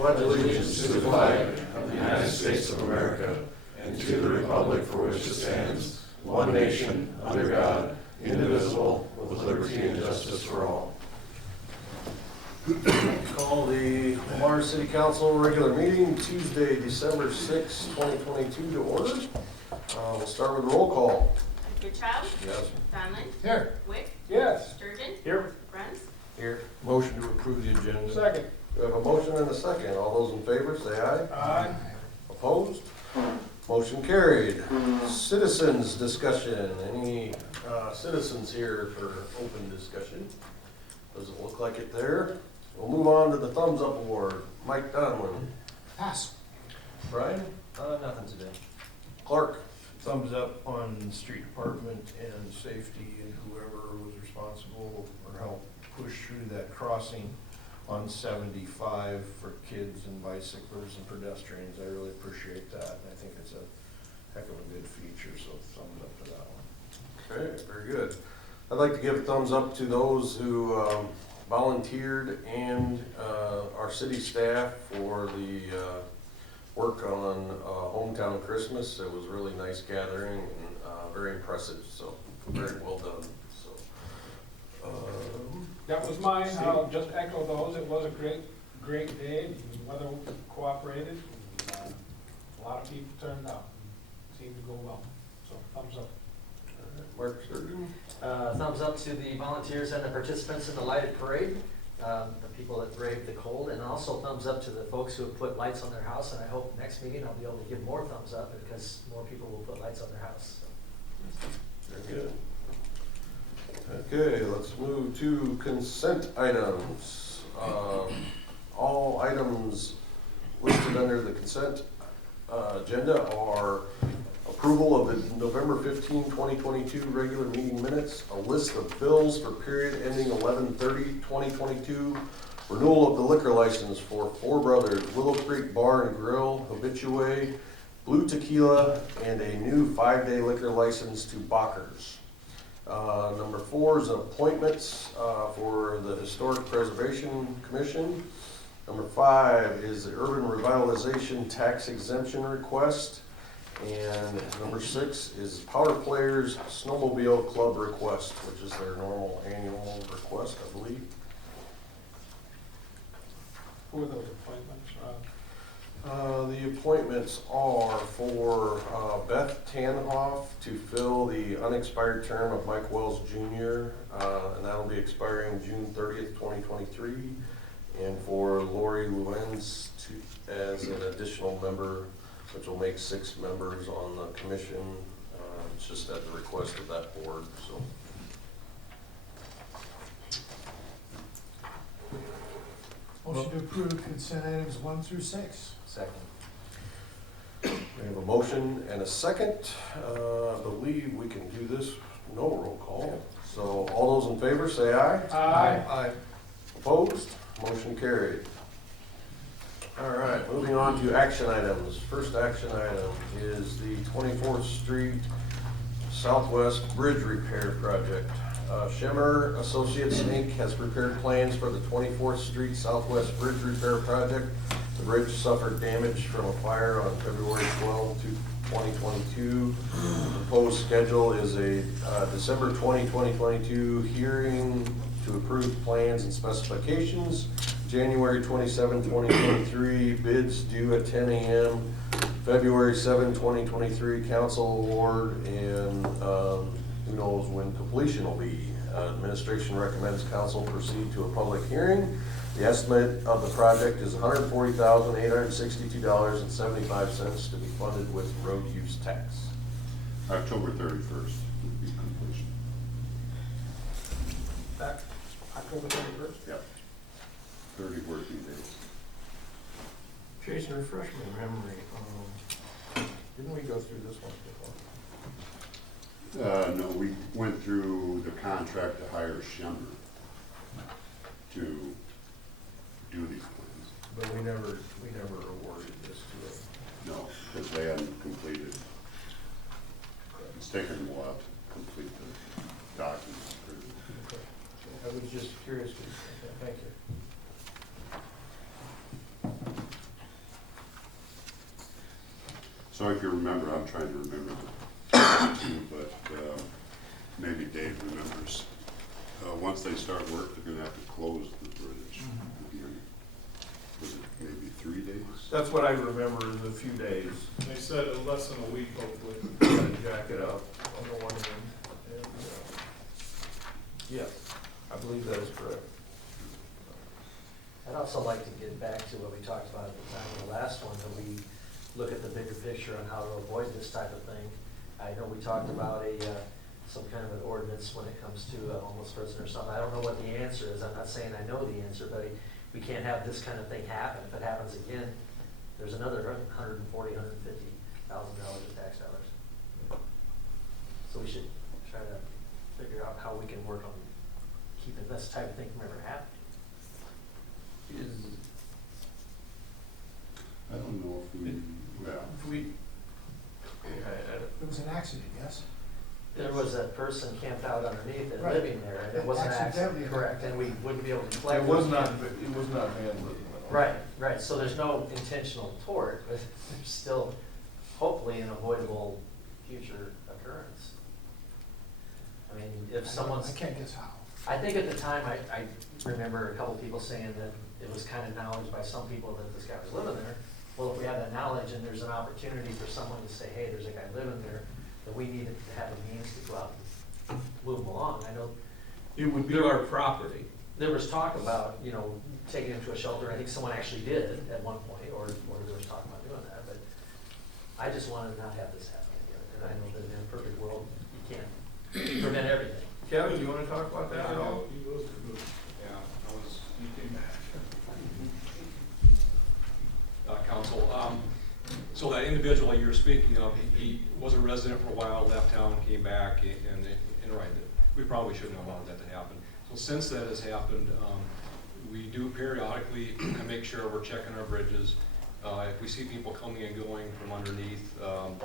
pledge allegiance to the flag of the United States of America and to the republic for which it stands, one nation, under God, indivisible, with liberty and justice for all. Call the Lamar City Council regular meeting Tuesday, December 6, 2022 to order. We'll start with roll call. Goodchild? Yes. Donlin? Here. Wick? Yes. Sturgeon? Here. Bruns? Here. Motion to approve the agenda. Second. We have a motion and a second. All those in favor say aye. Aye. Opposed? Motion carried. Citizens discussion. Any citizens here for open discussion? Doesn't look like it there. We'll move on to the thumbs up award. Mike Donlin. Pass. Brian? Nothing today. Clark? Thumbs up on street department and safety and whoever was responsible or helped push through that crossing on 75 for kids and bicyclers and pedestrians. I really appreciate that. And I think it's a heck of a good feature, so thumbs up to that one. Okay, very good. I'd like to give a thumbs up to those who volunteered and our city staff for the work on Hometown Christmas. It was a really nice gathering and very impressive, so very well done. So, That was mine. I'll just echo those. It was a great day. The weather cooperated. A lot of people turned out. Seemed to go well. So thumbs up. Mark Sturgeon? Thumbs up to the volunteers and the participants in the lighted parade, the people that braved the cold, and also thumbs up to the folks who have put lights on their house. And I hope next meeting I'll be able to give more thumbs up because more people will put lights on their house. So. Very good. Okay, let's move to consent items. All items listed under the consent agenda are approval of the November 15, 2022 regular meeting minutes, a list of bills for period ending 11/30/2022, renewal of the liquor license for Four Brothers, Willow Creek Bar and Grill, Habitué, Blue Tequila, and a new 5-day liquor license to Bachers. Number 4 is appointments for the Historic Preservation Commission. Number 5 is the Urban Revitalization Tax Exemption Request. And number 6 is Power Players Snowmobile Club request, which is their normal annual request, I believe. Who are those appointments? The appointments are for Beth Tanhoff to fill the unexpired term of Mike Wells Jr., and that'll be expiring June 30th, 2023, and for Lori Luenz as an additional member, which will make 6 members on the commission. It's just at the request of that board, so. Motion to approve consent items 1 through 6. Second. We have a motion and a second. I believe we can do this, no roll call. So all those in favor say aye. Aye. Aye. Opposed? Motion carried. All right, moving on to action items. First action item is the 24th Street Southwest Bridge Repair Project. Schemmer Associates Inc. has prepared plans for the 24th Street Southwest Bridge Repair Project. The bridge suffered damage from a fire on February 12, 2022. The proposed schedule is a December 20, 2022 hearing to approve plans and specifications. January 27, 2023, bids due at 10 a.m. February 7, 2023, council award, and who knows when completion will be. Administration recommends council proceed to a public hearing. The estimate of the project is $140,862.75 to be funded with road use tax. October 31st would be completion. That October 31st? Yep. 30 working days. Jason, refresh my memory. Didn't we go through this one before? No, we went through the contract to hire Schemmer to do these plans. But we never awarded this to it. No, because they hadn't completed. It's taken them a while to complete the documents. Okay. I was just curious. Thank you. So if you remember, I'm trying to remember too, but maybe Dave remembers. Once they start work, they're gonna have to close the bridge again. Was it maybe 3 days? That's what I remember is a few days. They said in less than a week, hopefully. Gotta jack it up on the one end. And, yes, I believe that is correct. I'd also like to get back to what we talked about at the time of the last one, that we look at the bigger picture on how to avoid this type of thing. I know we talked about some kind of an ordinance when it comes to a homeless person or something. I don't know what the answer is. I'm not saying I know the answer, but we can't have this kind of thing happen. If it happens again, there's another $140,000, $150,000 of tax dollars. So we should try to figure out how we can work on keeping this type of thing from ever happening. I don't know if we, well, If we, It was an accident, yes? There was a person camped out underneath and Right. living there, and it wasn't Accidentally. accident, correct, and we wouldn't be able to collect. it was not vandalism. Right, right, so there's no intentional tort, but there's still hopefully an avoidable future occurrence. I mean, if someone's, I can't guess how. I think at the time, I remember a couple people saying that it was kind of knowledge by some people that this guy was living there. Well, if we have that knowledge and there's an opportunity for someone to say, hey, there's a guy living there, then we needed to have a means to go out and move him along. I know It would be our property. there was talk about, you know, taking him to a shelter. I think someone actually did at one point, or there was talk about doing that, but I just wanted to not have this happen again. And I know that in a perfect world, you can't prevent everything. Kevin, do you wanna talk about that at all? Yeah, I was, you came back. Council, so that individual you're speaking of, he was a resident for a while, left town, came back, and right, we probably shouldn't have allowed that to happen. So since that has happened, we do periodically make sure we're checking our bridges. If we see people coming and going from underneath,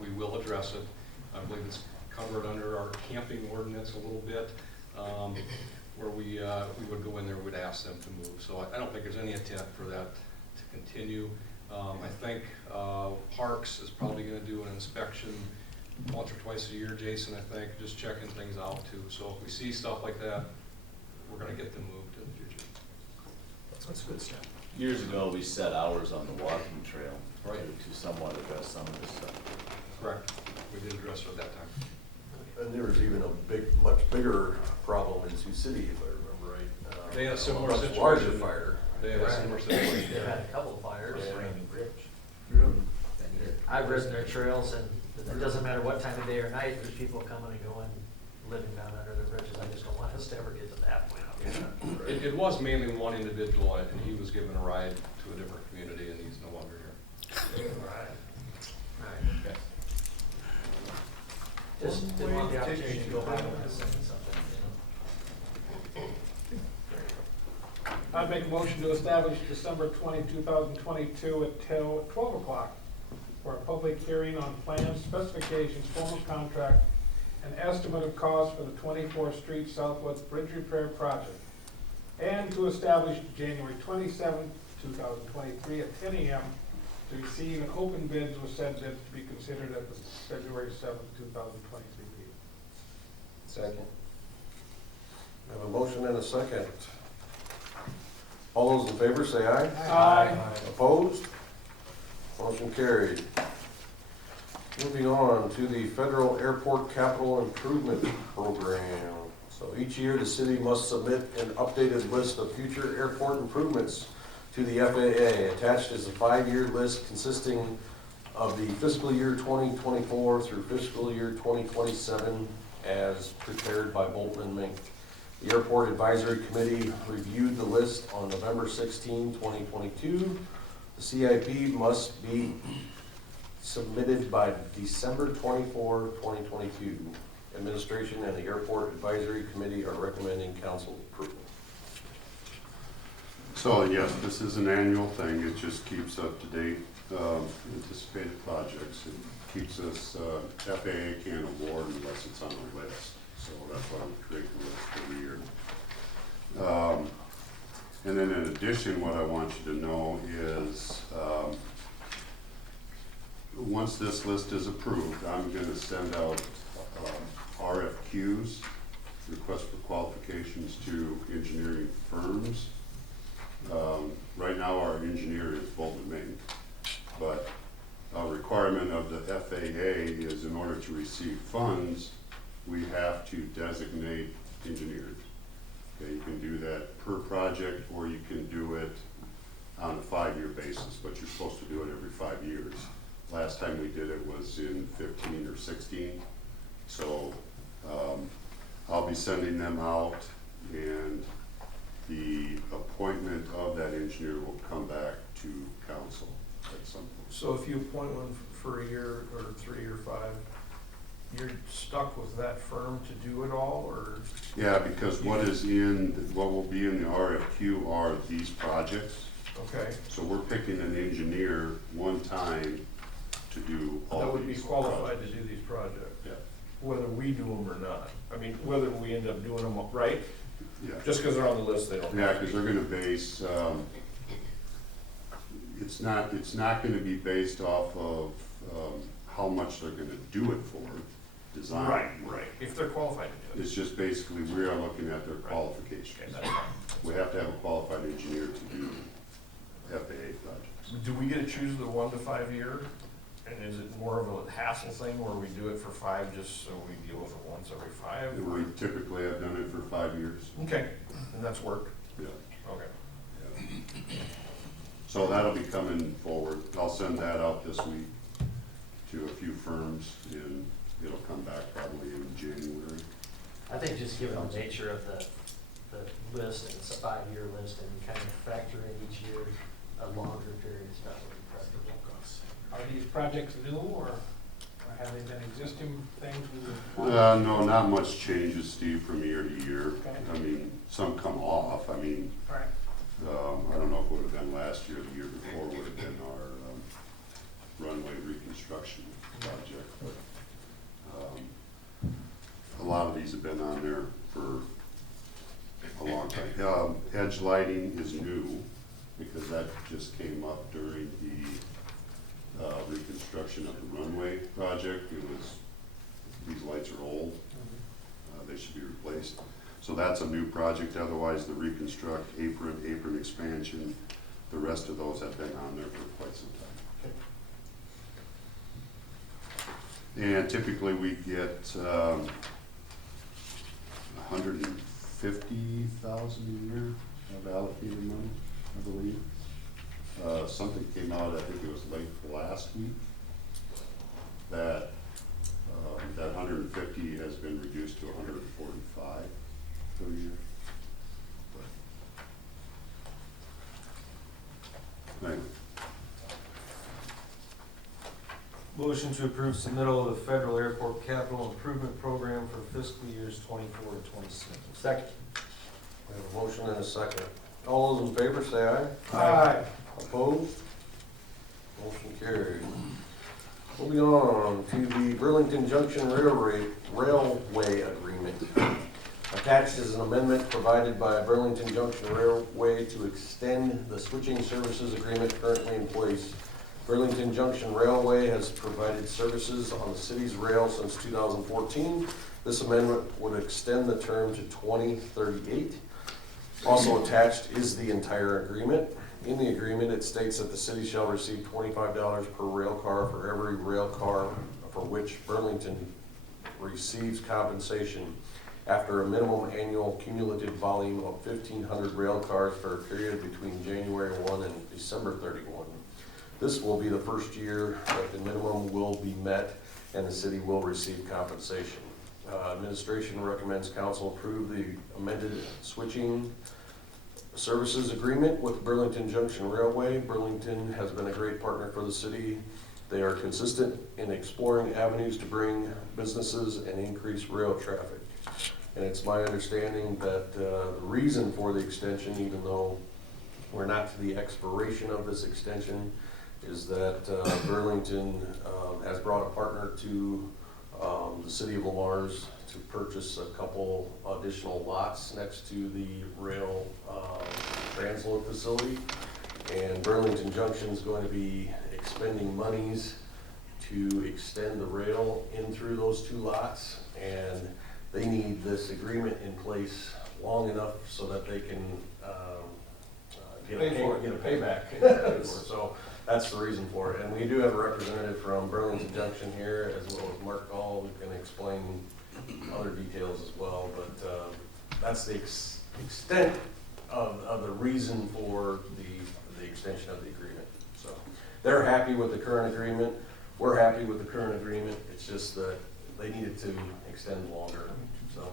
we will address it. I believe it's covered under our camping ordinance a little bit, where we would go in there, we'd ask them to move. So I don't think there's any intent for that to continue. I think Parks is probably gonna do an inspection once or twice a year, Jason, I think, just checking things out too. So if we see stuff like that, we're gonna get them moved in the future. That's good stuff. Years ago, we set hours on the walking trail. Right. To somewhat address some of this stuff. Correct. We did address it at that time. And there was even a much bigger problem in Sioux City, if I remember right. They had a similar much situation. larger fire. They had a similar situation. They've had a couple of fires. Yeah. I've ridden their trails, and it doesn't matter what time of day or night, there's people coming and going, living down under the bridges. I just don't want us to ever get to that point. It was mainly one individual, and he was given a ride to a different community, and he's no longer here. Right. Just didn't want the opportunity to go by and say something, you know. I'd make a motion to establish December 20, 2022 at 12 o'clock for a public hearing on plans, specifications, form of contract, and estimate of cost for the 24th Street Southwest Bridge Repair Project. And to establish January 27, 2023 at 10 a.m. to receive and open bids with said bids to be considered at the February 7, 2023 meeting. Second. We have a motion and a second. All those in favor say aye. Aye. Opposed? Motion carried. Moving on to the Federal Airport Capital Improvement Program. So each year, the city must submit an updated list of future airport improvements to the FAA. Attached is a 5-year list consisting of the fiscal year 2024 through fiscal year 2027 as prepared by Bolton and Mink. The Airport Advisory Committee reviewed the list on November 16, 2022. The C.I.P. must be submitted by December 24, 2022. Administration and the Airport Advisory Committee are recommending council approval. so yes, this is an annual thing. It just keeps up to date anticipated projects. It keeps us, FAA can't award unless it's on the list. So that's why we create the list every year. And then in addition, what I want you to know is once this list is approved, I'm gonna send out RFQs, request for qualifications, to engineering firms. Right now, our engineer is Bolton Mink, but a requirement of the FAA is in order to receive funds, we have to designate engineers. Okay, you can do that per project, or you can do it on a 5-year basis, but you're supposed to do it every 5 years. Last time we did it was in 15 or 16, so I'll be sending them out, and the appointment of that engineer will come back to council at some point. So if you appoint one for a year or 3 or 5, you're stuck with that firm to do it all, or? Yeah, because what will be in the RFQ are these projects. Okay, So we're picking an engineer one time to do all that would be these qualified to projects. do these projects, Yeah, whether we do them or not. I mean, whether we end up doing them, right? yeah. Just because they're on the list, they don't. Yeah, because they're gonna base, it's not gonna be based off of how much they're gonna do it for, design. Right. If they're qualified to do it. It's just basically, we are looking at their Okay, qualifications. that's fine. We have to have a qualified engineer to do FAA projects. Do we get to choose the 1 to 5 year? And is it more of a hassle thing where we do it for 5 just so we deal with it once every 5? We typically have done it for 5 years. Okay, and that's worked. Yeah. Okay. Yeah. So that'll be coming forward. I'll send that out this week to a few firms, and it'll come back probably in January. I think just given the nature of the list, and it's a 5-year list, and kind of factor in each year a longer period is probably preferable. Are these projects new, or have they been existing things we would? No, not much changes, Steve, from year to year. Okay. I mean, some come off. I mean, All right. I don't know if it would have been last year, the year before would have been our runway reconstruction project. A lot of these have been on there for a long time. Edge lighting is new, because that just came up during the reconstruction of the runway project. These lights are old, they should be replaced. So that's a new project. Otherwise, the reconstruct, apron expansion, the rest of those have been on there for quite some time. And typically we get $150,000 a year of allocated money, I believe. Something came out, I think it was late last week, that that 150 has been reduced to 145 per year. Anyway. Motion to approve submittal of the Federal Airport Capital Improvement Program for fiscal years 24 to 26. Second. We have a motion and a second. All those in favor say aye. Aye. Opposed? Motion carried. Moving on to the Burlington Junction Railway Agreement. Attached is an amendment provided by Burlington Junction Railway to extend the switching services agreement currently in place. Burlington Junction Railway has provided services on the city's rail since 2014. This amendment would extend the term to 2038. Also attached is the entire agreement. In the agreement, it states that the city shall receive $25 per rail car for every rail car for which Burlington receives compensation after a minimum annual cumulative volume of 1,500 rail cars for a period between January 1 and December 31. This will be the first year that the minimum will be met and the city will receive compensation. Administration recommends council approve the amended switching services agreement with Burlington Junction Railway. Burlington has been a great partner for the city. They are consistent in exploring avenues to bring businesses and increase rail traffic. And it's my understanding that the reason for the extension, even though we're not to the expiration of this extension, is that Burlington has brought a partner to the city of Lamar's to purchase a couple additional lots next to the rail transload facility. And Burlington Junction is going to be expending monies to extend the rail in through those two lots, and they need this agreement in place long enough so that they can, get Pay for it. a payback. So that's the reason for it. And we do have a representative from Burlington Junction here, as well as Mark Gall, who can explain other details as well. But that's the extent of the reason for the extension of the agreement. So they're happy with the current agreement. We're happy with the current agreement. It's just that they needed to extend longer, so.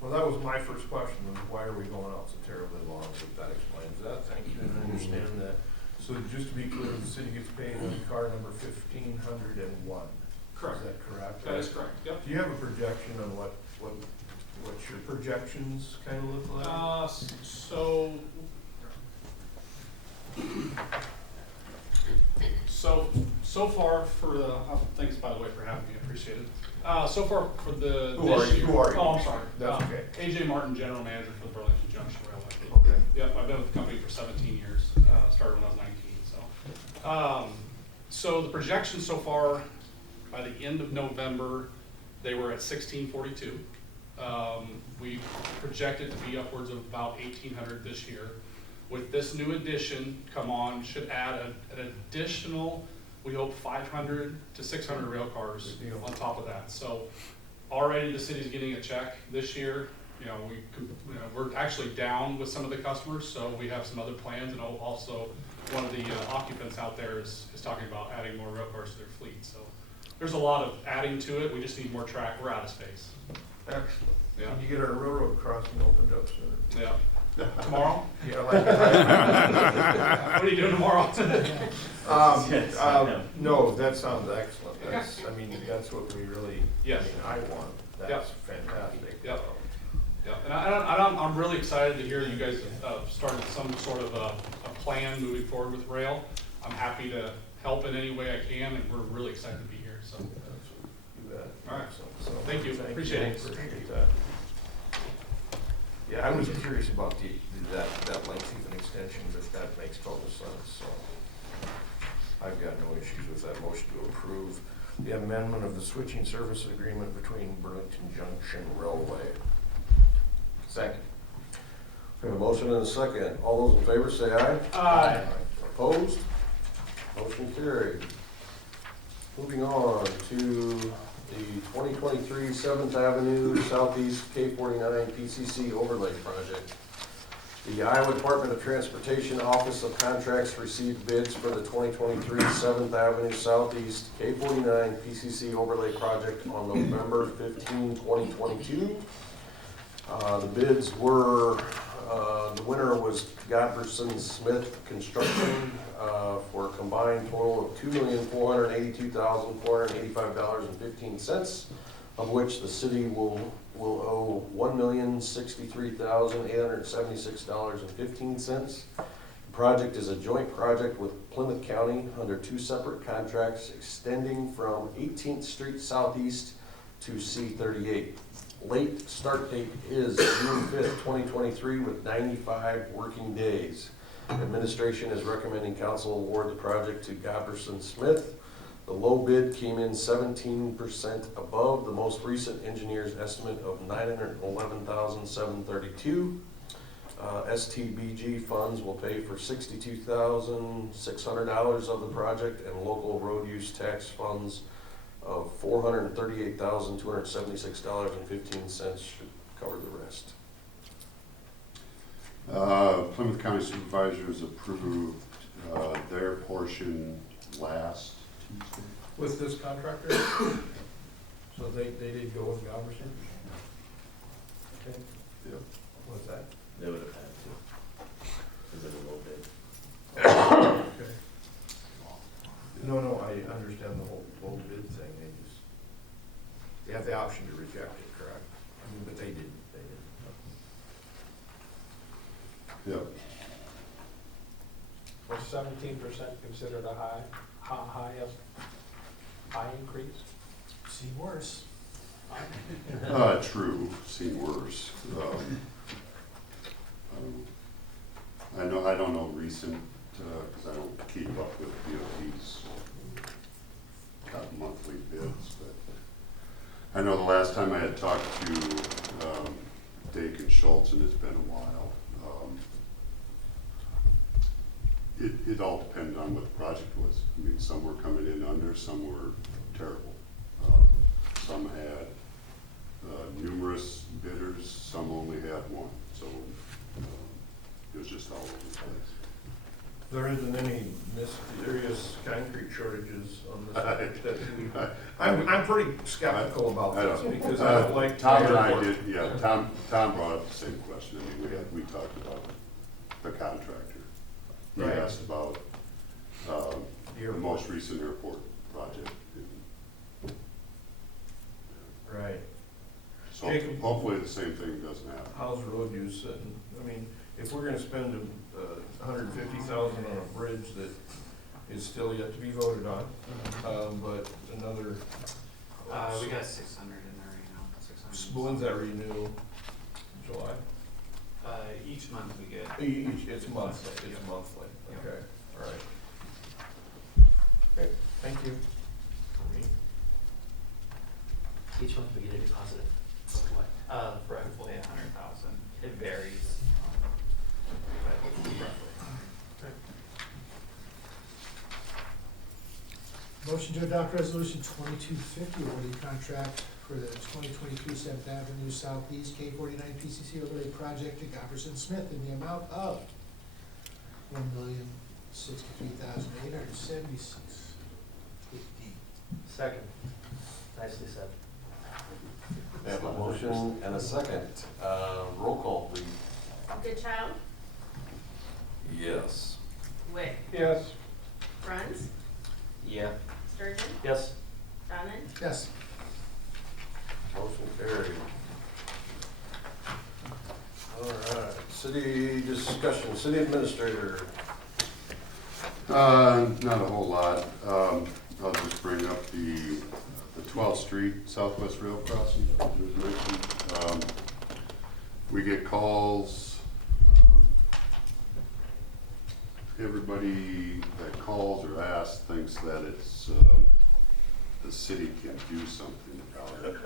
Well, that was my first question, was why are we going out so terribly long? So that explains that, thank you, and I understand that. So just to be clear, the city gets paid on car number 1501. Correct. Is that correct? That is correct, yep. Do you have a projection on what your projections kind of look like? So far for the, thanks by the way for having me, I appreciate it. So far for the. Who are you? Oh, I'm sorry. That's okay. AJ Martin, General Manager for the Burlington Junction Railway. Okay. Yep, I've been with the company for 17 years, started when I was 19, so. So the projection so far, by the end of November, they were at 1642. We projected to be upwards of about 1,800 this year. With this new addition come on, should add an additional, we hope 500 to 600 rail cars on top of that. So already the city's getting a check this year. We're actually down with some of the customers, so we have some other plans, and also one of the occupants out there is talking about adding more rail cars to their fleet. So there's a lot of adding to it. We just need more track. We're out of space. Excellent. Yeah. Can you get our railroad crossing opened up soon? Yeah. Tomorrow? Yeah, like that. What are you doing tomorrow? No, that sounds excellent. That's, I mean, that's what we really, Yes. I want. That's fantastic. Yep. Yeah, and I'm really excited to hear you guys started some sort of a plan moving forward with rail. I'm happy to help in any way I can, and we're really excited to be here. So, You bet. all right. Excellent. So, Thank you. Appreciate it. Appreciate that. Yeah, I was curious about that length of an extension, but that makes total sense, so. I've got no issues with that. Motion to approve the amendment of the switching service agreement between Burlington Junction Railway. Second. We have a motion and a second. All those in favor say aye. Aye. Opposed? Motion carried. Moving on to the 2023 7th Avenue Southeast K49 PCC Overlay Project. The Iowa Department of Transportation Office of Contracts received bids for the 2023 7th Avenue Southeast K49 PCC Overlay Project on November 15, 2022. The bids were, the winner was Godberson Smith Construction for a combined total of $2,482,485.15, of which the city will owe $1,063,876.15. The project is a joint project with Plymouth County under two separate contracts extending from 18th Street Southeast to C38. Late start date is June 5th, 2023 with 95 working days. Administration is recommending council award the project to Godberson Smith. The low bid came in 17% above the most recent engineer's estimate of $911,732. STBG funds will pay for $62,600 of the project, and local road use tax funds of $438,276.15 should cover the rest. Plymouth County Supervisors approved their portion last Tuesday. With this contractor? So they did go with Godberson? Okay. Yep. What's that? They would have had to, because of a little bit. Okay. No, I understand the whole bid thing. They have the option to reject it, correct? I mean, but they didn't. Yep. Was 17% considered a high increase? See worse. True, seen worse. I don't know recent, because I don't keep up with DOT's got monthly bids, but I know the last time I had talked to Dake and Schultz, and it's been a while. It all depended on what the project was. I mean, some were coming in under, some were terrible. Some had numerous bidders, some only had one, so it was just all over the place. There isn't any mysterious concrete shortages on this project that we, I'm pretty skeptical about this because I don't like. Tom and I did, yeah, Tom brought up the same question. I mean, we talked about the contractor. He Right. asked about the most recent airport project. Right. So Jacob. hopefully the same thing doesn't happen. How's road use sitting? I mean, if we're gonna spend $150,000 on a bridge that is still yet to be voted on, but another. We got 600 in there right now, 600. When's that renew? July? Each month we get. It's monthly, it's monthly, okay, all right. Okay, thank you. Each month we get a deposit of what? Roughly 100,000. It varies. But roughly. Motion to adopt resolution 2250, awarding contract for the 2022 7th Avenue Southeast K49 PCC Overlay Project to Gopperson Smith in the amount of $1,063,876.50. Second. Nicely said. We have a motion and a second. Roll call, please. Goodchild, Yes. Wick, Yes. Bruns, Yeah. Sturgeon, Yes. Donnan, Yes. Motion carried. All right, city discussion, city administrator. Not a whole lot. I'll just bring up the 12th Street Southwest Rail Crossing that was mentioned. We get calls. Everybody that calls or asks thinks that it's, the city can do something about it.